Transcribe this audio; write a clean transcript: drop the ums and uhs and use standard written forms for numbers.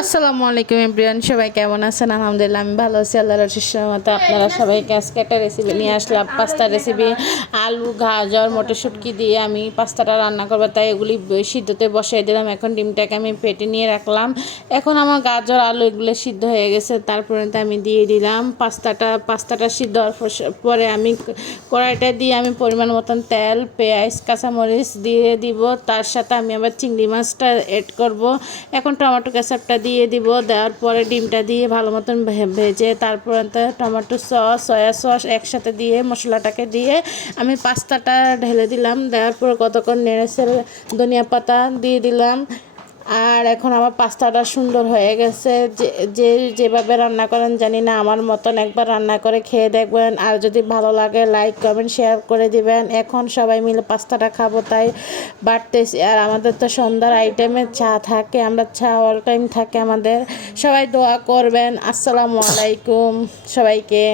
আসসালামু আলাইকুম এভরিওয়ান, সবাই কেমন আছেন? আলহামদুলিল্লাহ আমি ভালো আছি, আল্লাহর অশেষ রহমতে। আপনারা সবাইকে আজকে একটা রেসিপি নিয়ে আসলাম, পাস্তা রেসিপি। আলু, গাজর, মটরশুঁটকি দিয়ে আমি পাস্তাটা রান্না করবো, তাই এগুলি সিদ্ধতে বসিয়ে দিলাম। এখন ডিমটাকে আমি পেটে নিয়ে রাখলাম। এখন আমার গাজর, আলু এগুলো সিদ্ধ হয়ে গেছে, তারপরে আমি দিয়ে দিলাম পাস্তাটা সিদ্ধ হওয়ার পরে আমি কড়াইটা দিয়ে আমি পরিমাণ মতন তেল, পেঁয়াজ, কাঁচামরিচ দিয়ে দিব। তার সাথে আমি আবার চিংড়ি মাছটা এড করব। এখন টমেটো কেচাপটা দিয়ে দিব, দেওয়ার পরে ডিমটা দিয়ে ভালো মতন ভেজে তারপরে টমেটো সস, সয়া সস একসাথে দিয়ে মশলাটাকে দিয়ে আমি পাস্তাটা ঢেলে দিলাম। দেওয়ার পরে কতক্ষণ নেড়েচেড়ে ধনিয়া পাতা দিয়ে দিলাম। আর এখন আমার পাস্তাটা সুন্দর হয়ে গেছে। যেভাবে রান্না করেন জানি না, আমার মতন একবার রান্না করে খেয়ে দেখবেন। আর যদি ভালো লাগে লাইক কমেন্ট শেয়ার করে দিবেন। এখন সবাই মিলে পাস্তাটা খাবো, তাই বাড়তেছি। আর আমাদের তো সন্ধ্যার আইটেমে চা থাকে, আমরা চা অল টাইম থাকে আমাদের। সবাই দোয়া করবেন। আসসালামু আলাইকুম সবাইকে।